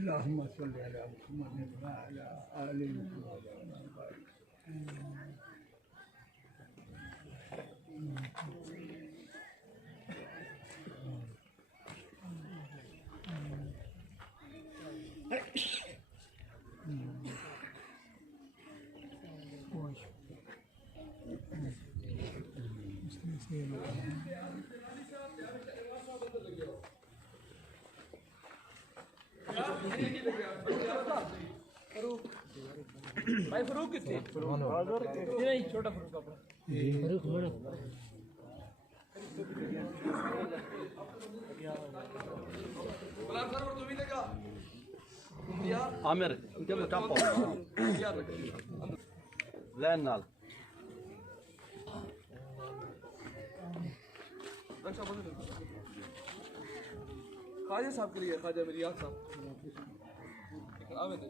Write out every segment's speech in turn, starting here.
अल्लाहुम्मा सल्लि अला मुहम्मद व अला आलि मुहम्मद। भाई फरूक कितने? नहीं छोटा फरूक अपना। फरूक बड़ा। आमिर इनके मुटापा लैन नाल खाजा साहब के लिए खाजा मेरी आँख साहब आवे दे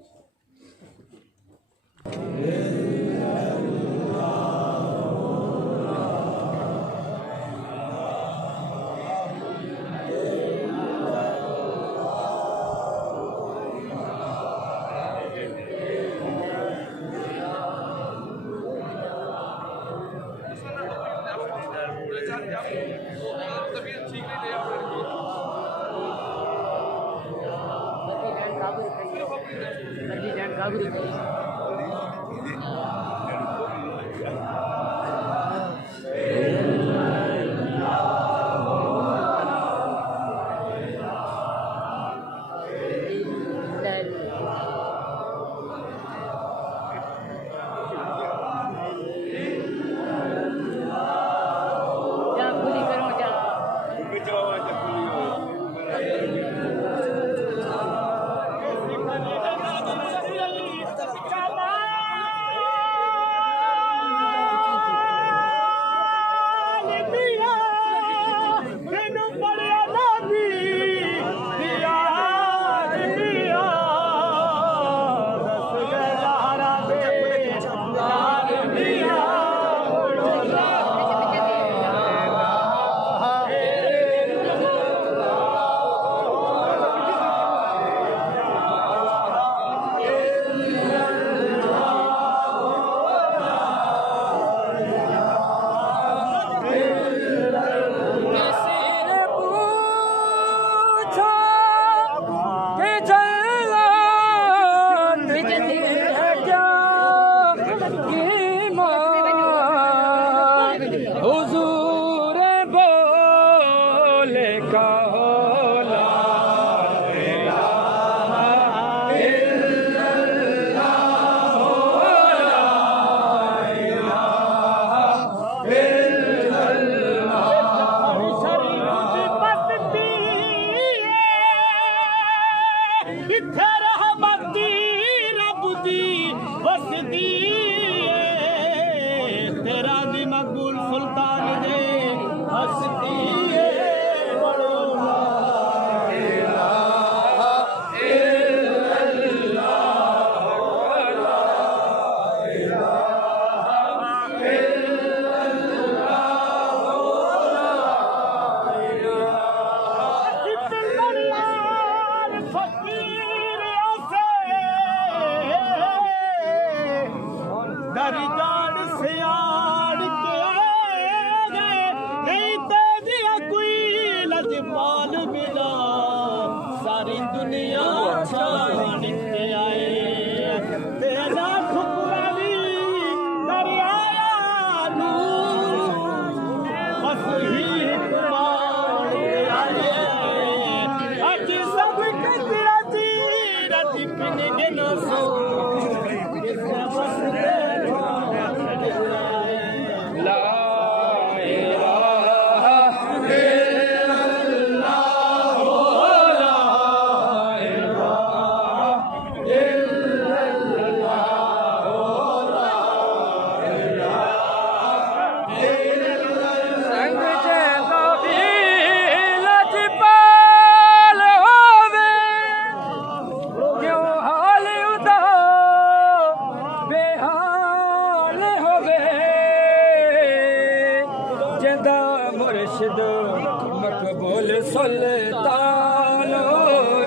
मकबूल सुल्तानो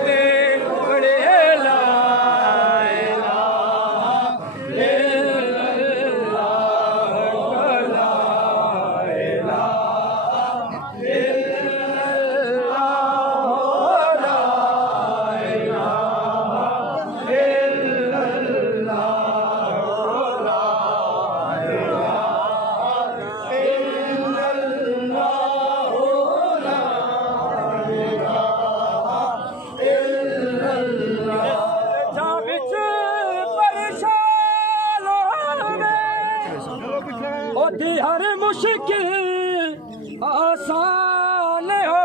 रे बड़े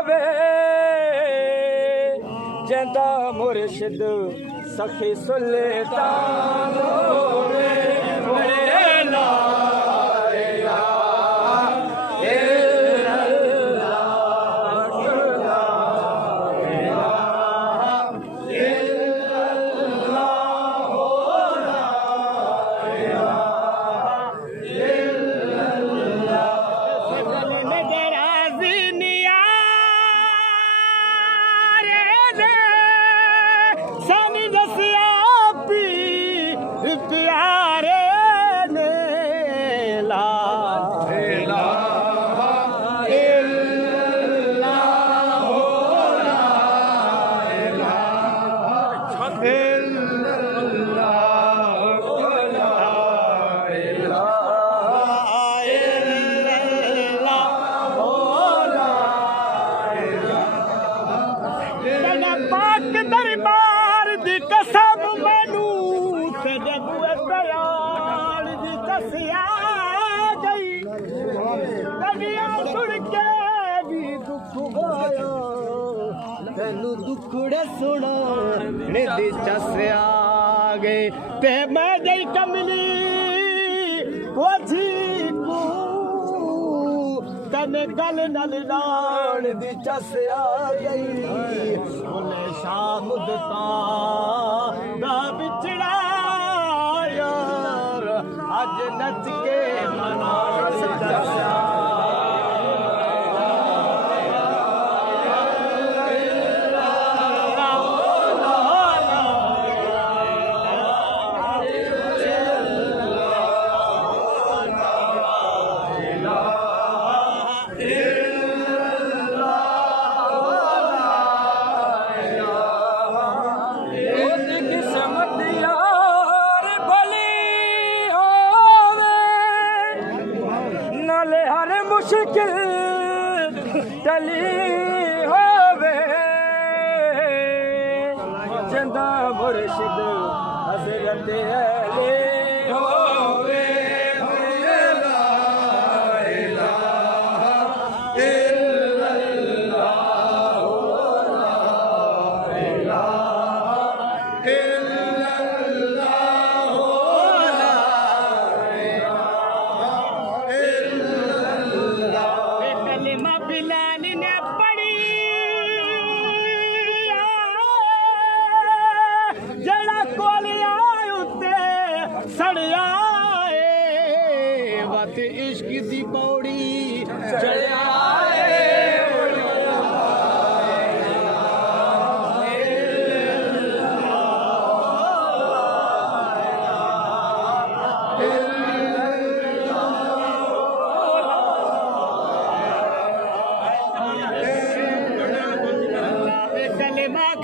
होवे जंदा मुर्शिद सखी सुल्तान होवे ला दुखड़े सुना निधि चस्या गए ते मैं गई कमली वही को तने गल नल लान दी चस्या गई बोले शाम दता दा बिछड़ा यार आज नच के मना चस्या मुश्किल टली होवे जंदा मुर्शिद हजरत अली होवे ला इलाहा इल्लल्लाह ला इलाहा इल्लल्लाह ला कलिमा बिलाल ने पढ़ी जड़ा कोलिया उत्ते सड़िया वत इश्क दी पौड़ी चढ़िया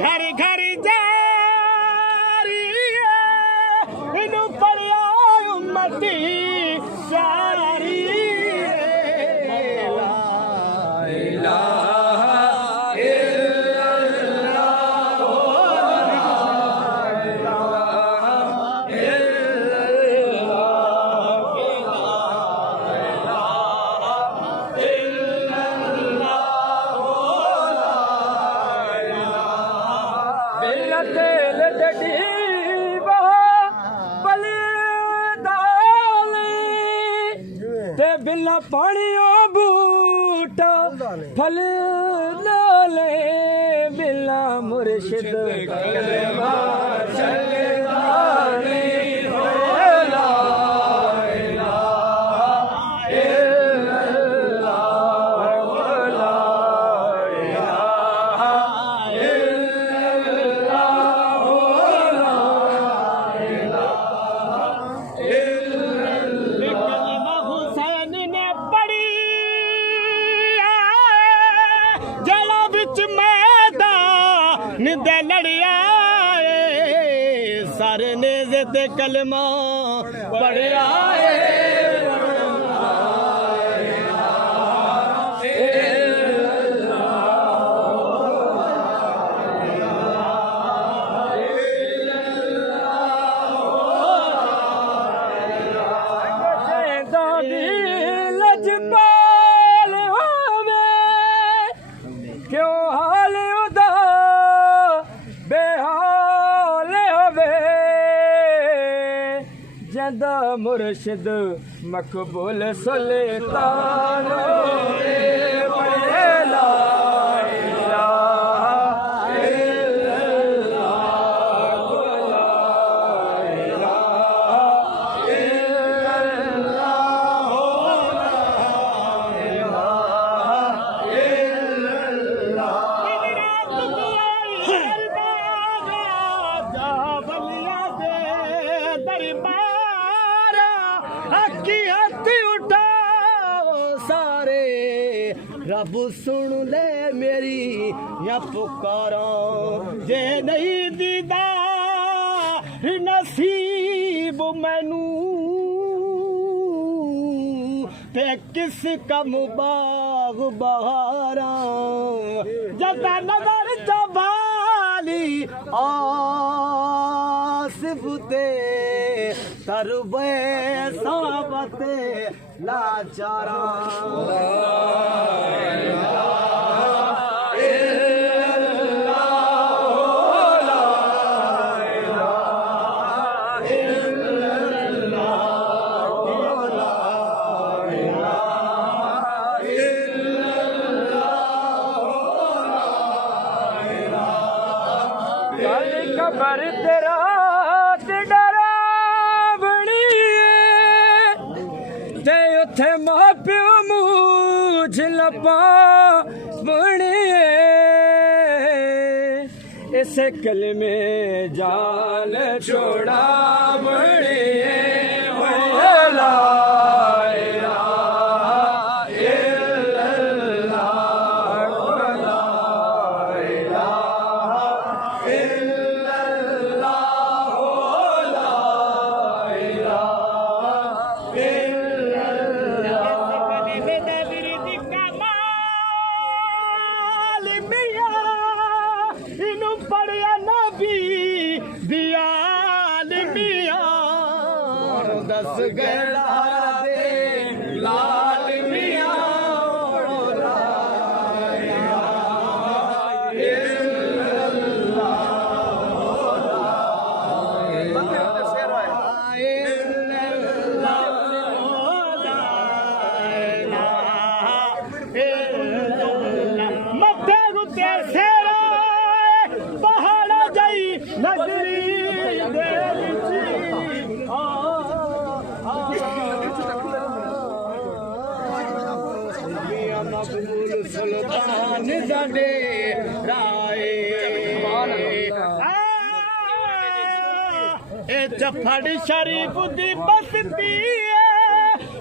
घर घर जारी इनु पढ़िया उम्मती सारी ला इलाहा इल्लल्लाह ला तेल डडी बली दाली ते बिना पानियों बूटा फल डाले बिना मुर्शिद कलमा चलदानी ला इलाहा इल्लल्लाह ला इलाहा निंदे लड़िया सारे नेज़े ते कलमा पढ़िया जैदा मुर्शिद मकबूल सुल्तान वे पढ़े ला इलाहा इल्लल्लाह ला इलाहा इल्लल्लाह रब सुन ले मेरी या पुकारा जे नहीं दीदा नसीब मैनू ते किस कम बाग बहारा जदा नजर जबाली आसिफ ते तरबे साबते लाचारा खबर तेरा डरावनी ते उथे मां प्यो मूझ लपा बने इस कलमे जान छोड़ा बने ला दस गड़ा दे लाल मियां मथे गुते सेरा पहाड़ जाई नगरी दे मकबूल सुल्तान ज़ादे राय ए जफड़ शरीफ दी बस्ती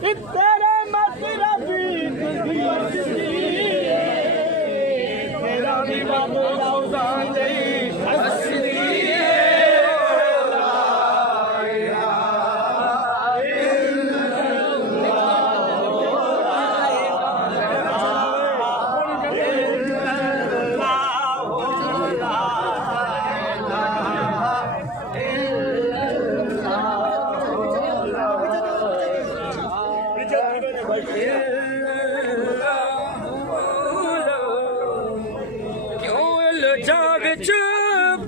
है तेरे मतलबी दी बस्ती तेरा भी बाबू लाउदा दे हस्ती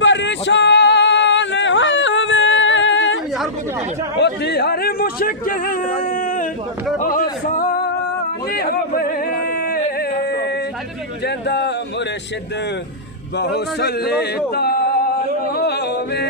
परेशान होवे हर मुश्किल आसान होवे जदा मुर्शिद बहु सुल्तान होवे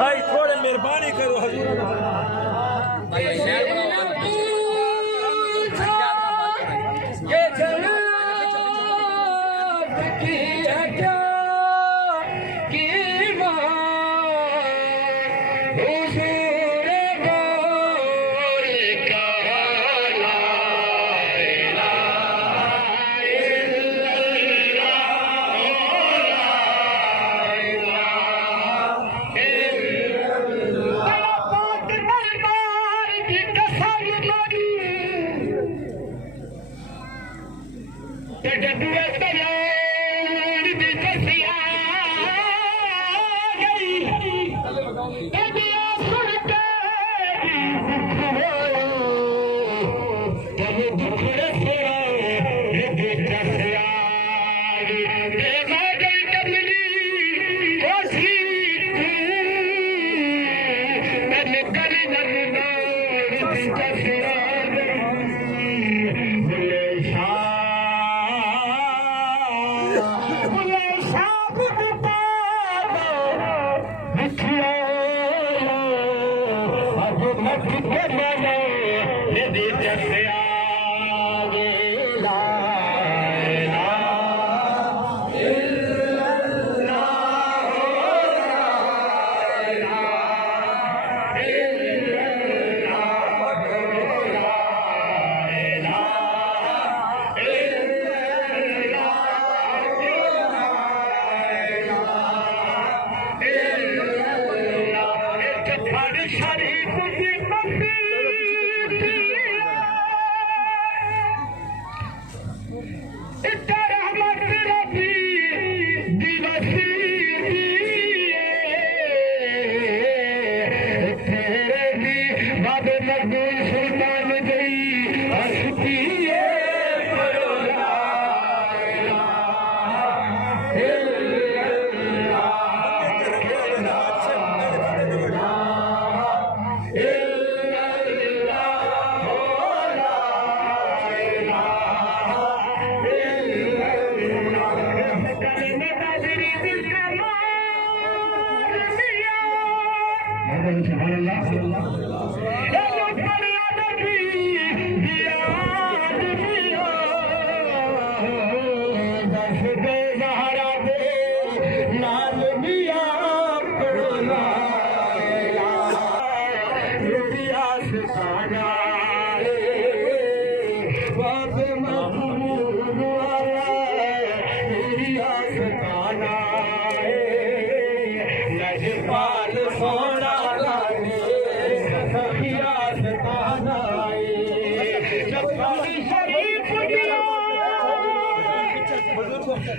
भाई थोड़े मेहरबानी करो हजूर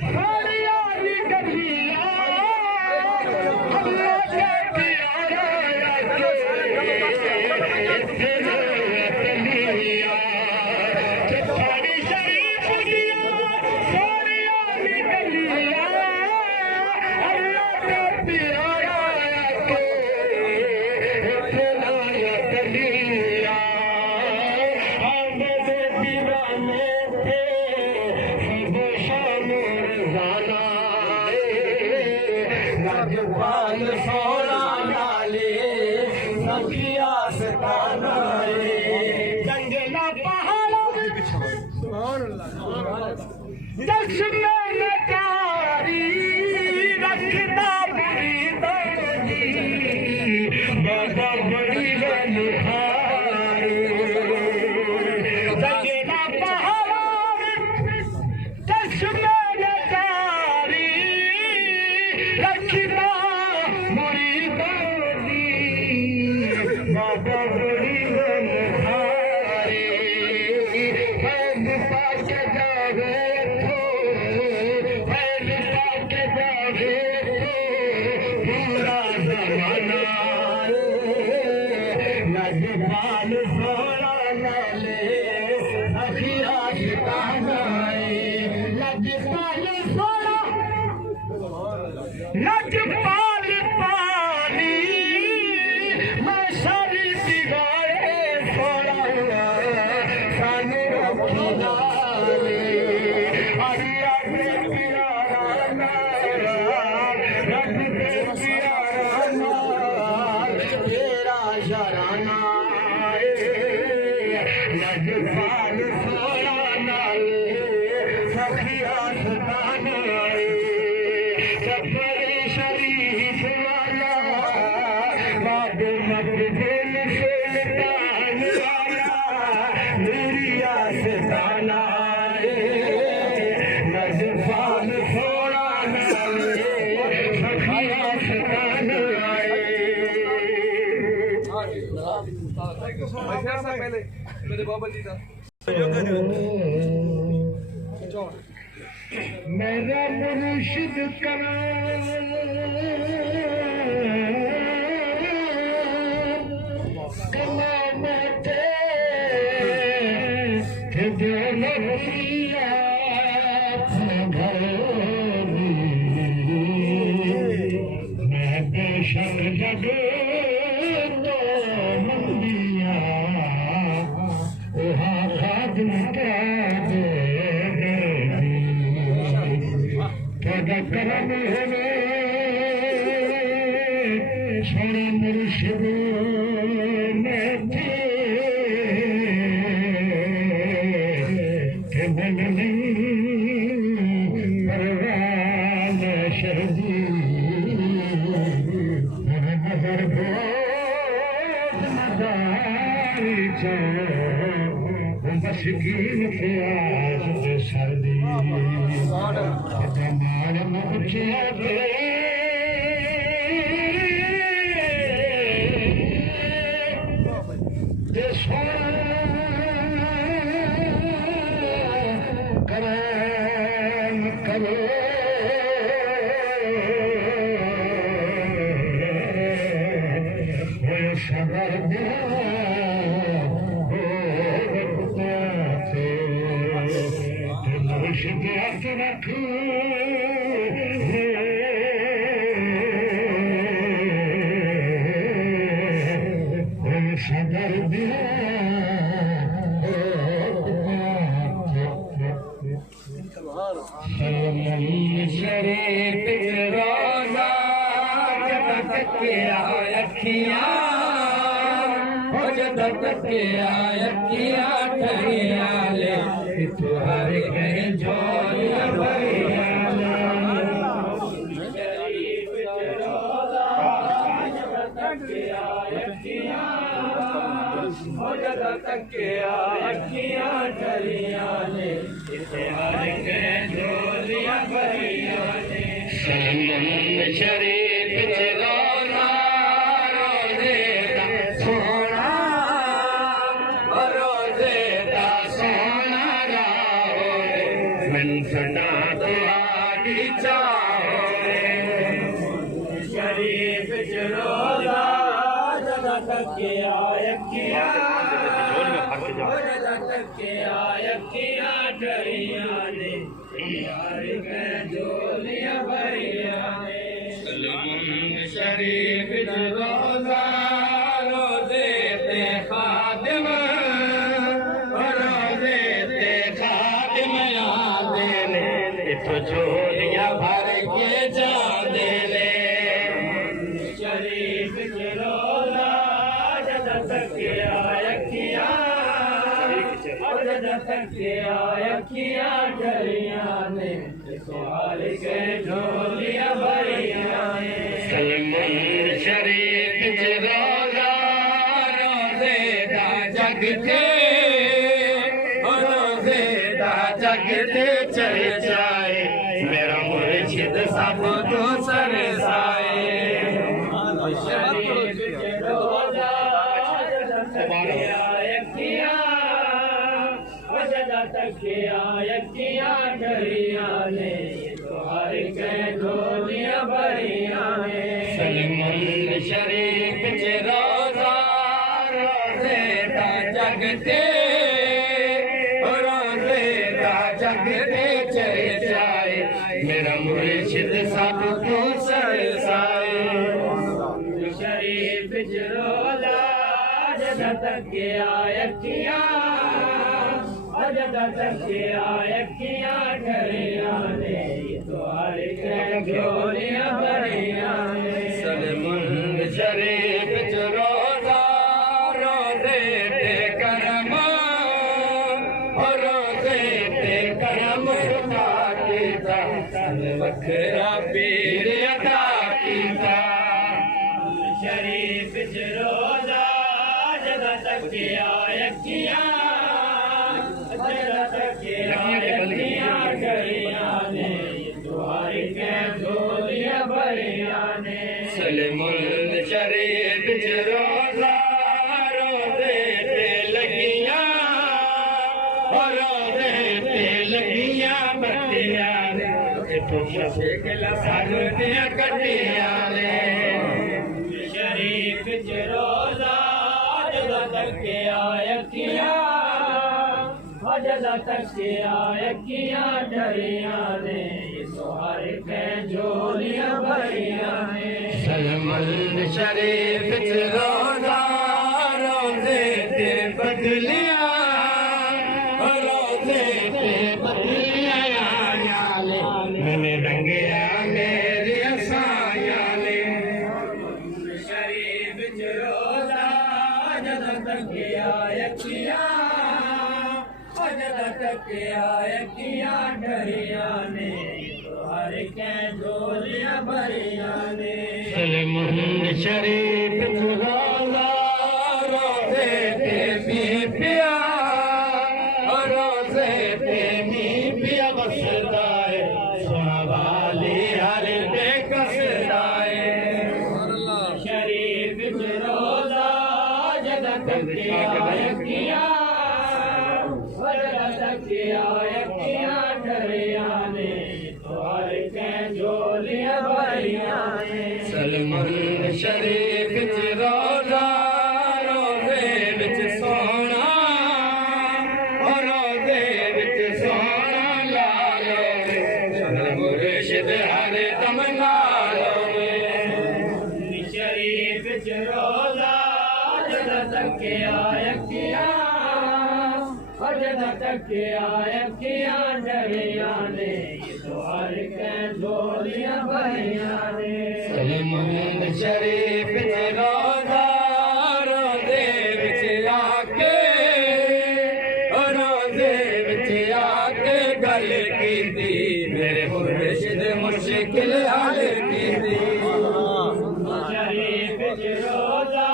Hare सफर शरीफ वाला बाद मकबूल सुल्तान वाला नूरिया से दाना नजफान थोड़ा सखिया से दाना पहले मेरे बाबा जी था मेरा मुर्शिद करा कलामते के दिलरिया मैं बेशक जगे तो मंदिया वहाँ खादिम का करम होने छोड़े मुर्शिद में थे के बन नहीं परवान शहदी नजर बहुत मदारी मस्कीन के आज सर्दी कमाल मुझे करम करो सबर मुर्शिद रख सबर दिया शरीफ रोजा जब तक अखियां जब तक अखियां ठहिया ले तुम्हारे कहीं जोरिया भरिया अखियां ठहिया ले तुम्हारे कहीं जोरिया भरिया सलमान शरीफ रोजा रोजे दा सोना रोजे दा सोना राहोरे मन सदा तुम्हारी चाहोरे शरीफ रोजा जदा तक अखियां डरिया ने यार के जोलियां भरिया ने सलमान शरीफ रोजा रोजे ते खादिम रोजे ते खादिम याद ने इतो जोलियां भर के जा दे ले शरीफ रोजा जदा तक अखियां अखियां डरिया ने सवाल के झोलियां भरिया ने सलमान शरीफ रोजा रोजे दा जगते रोजे दा जगते चले जाए मेरा मुर्शिद सब को सरसाए शरीफ रोजा अखियां डरिया ने तुम्हारे के झोलियां भरिया ने सलमान शरीफ रोजा रोजे दा जगते रोजे दा जगते चले जाए मेरा मुर्शिद सब को सरसाए शरीफ रोजा जदा तक अखियां जदा तक अखियां डरिया ने तुम्हारे के झोलियां भरिया ने सलमान शरीफ रोजा रोजे ते करम रोजे ते करम वखरा पीर अता कीता शरीफ च रोज़ा जदा तकिया अखियां जदा तकिया अखियां करियां ने तुम्हारी के झोलियां भरियां ने सलमुल शरीफ च रोज़ा रोज़े ते लगियां रोज़े ते लगियां बत्तियां सारुतियां कटियां ने शरीफ च रोज़ा जदा तकिया अखियां जदा तकिया अखियां डरियां ने हर के झोलियां भरियां ने सलमुल शरीफ च रोज़ा रोज़े ते बदलियां रोज़े ते बदलियां मैंने रंगिया मेरी साया ने शरीफ च रोज़ा जदा तकिया अखियां जदा तकिया अखियां डरियां ने हर के झोलियां भरियां ने सलमुल शरीफ च रोज़ा रोज़े ते भी पिया रोज़े ते भी पिया बसदा है वाली हर बेकसदा है शरीफ च रोज़ा जदा तकिया अखियां जदा तकिया अखियां डरियां ने हर के झोलियां भरियां ने सलमुल शरीफ च रोज़ा रोज़े विच सोना रोज़े विच सोना लालो मुर्शिद हर दम नालो शरीफ च रोज़ा जदा तकिया अखियां जदा तकिया अखियां डरियां ने हर के झोलियां भरियां ने सलमुल शरीफ च रोज़ा रोज़े विच आके रोज़े विच आके गल कीती मेरे मुर्शिद मुश्किल हल कीती शरीफ च रोज़ा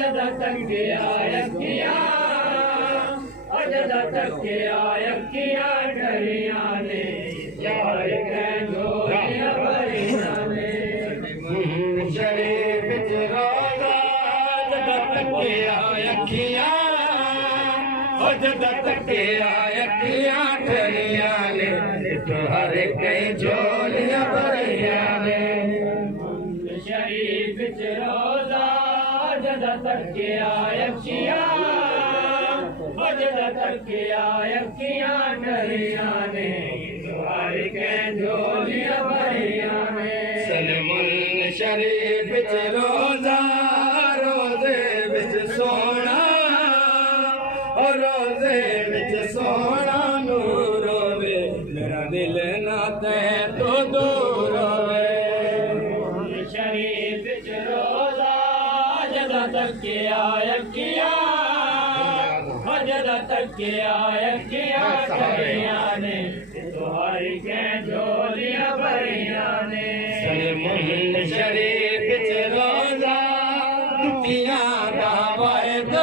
जदा तकिया अखियां जदा तकिया अखियां डरियां ने यार के झोलियां भरियां ने शरीफ च रोज़ा जदा तकिया अखियां जदा तकिया अखियां डरियां ने हर के झोलियां भरियां ने शरीफ च रोज़ा जदा तकिया अखियां जदा तकिया अखियां डरियां ने हर के झोलियां भरियां ने सलमुल शरीफ च रोज़ा रोज़े विच सोना रोज़े विच सोना नूर होवे मेरा दिल ना ते तो दूर होवे शरीफ च रोज़ा जदा तकिया अखियां जदा तकिया अखियां डरियां ने हर के झोलियां भरियां ने सलमुल शरीफ च रोज़ा दुखियां दा वाहिद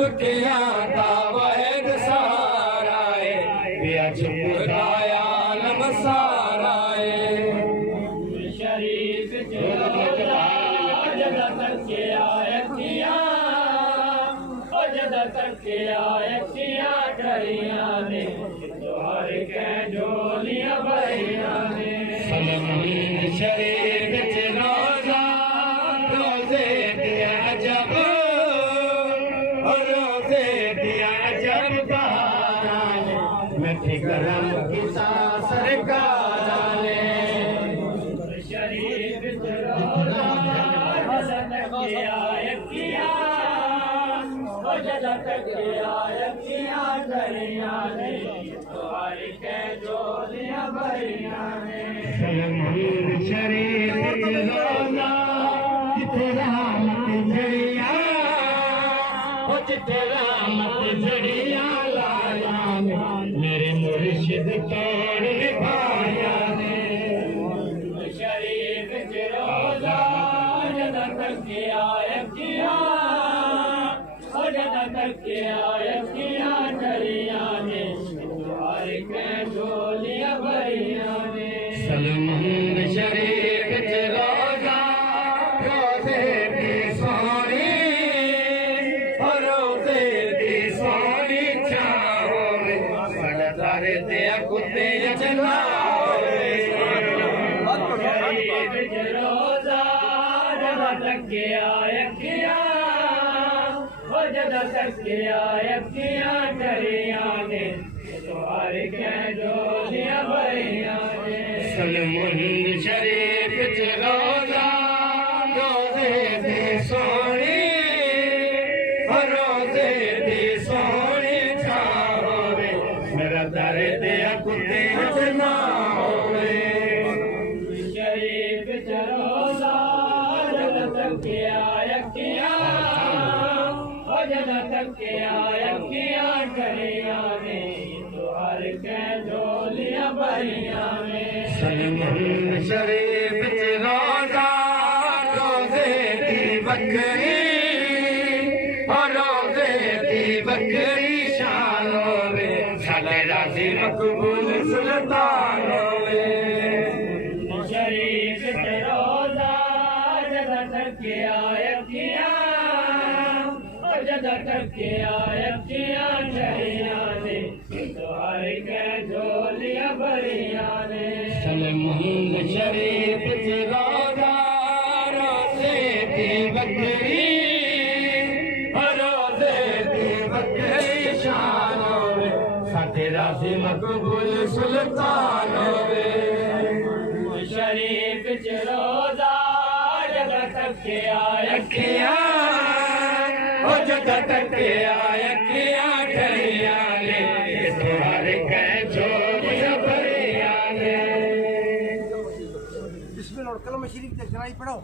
दुखियां दा वाहिद सहारा है पिया छुपाया आलम सारा है शरीफ च रोज़ा जदा तकिया अखियां जदा तकिया अखियां डरियां ने हर के झोलियां भरियां ने सलमुल शरीफ च रोज़ा रोज़े दिया अजब रोज़े दिया अजब बहारां ने मिठी गरम किसा सरकार ने शरीफ च रोज़ा जदा तकिया अखियां जदा तकिया अखियां डरियां ने हर के झोलियां भरियां ने सलमुल शरीफ च रोज़ा जिथे रहमत जड़ियां जिथे रहमत जड़ियां लाया मेरे मुर्शिद तो जोड़ निभाया ने शरीफ रोजा जदा तक आए किया और जदा तक आए किया डरिया ने तुम्हारे के झोलियां भरिया ने सलमान शरीफ रोजा रोजे दी सोनी और रोजे दी सोनी चाहो बड़ा तारे ते कुत्ते जलावे रोजा जदा तक आए किया वो जदा तक आए किया डरिया ने तुम्हारे के झोलियां भरिया ने सलमान शरीफ रोजा रोजे दी सोनी रोजे दी सोनी छाओ मेरा दर्द कुत्ते ना होवे शरीफ रोजा जद तक आया किया जद तक आया किया डरिया ने तुहार के झोलियां भरिया ने सलमान शरीफ रोजा रोजे दी बकरी और रोजे दी बकरी शान होवे साले राजी मकबूल सुल्तान होवे शरीफ रोजा जद तक आया किया और जद तक आया किया डरिया ने तुहार के झोलियां भरिया ने सलमान शरीफ रोजा रोजे दी बकरी और रोजे दी बकरी शान होवे साथे राजी मकबूल सुल्तान होवे शरीफ रोजा जद तक आया किया और जद तक आया किया डरिया ने तुम्हारे के झोलियां भरिया ने बिस्मिल्लाह और कलम शरीफ तक जनाई पढ़ो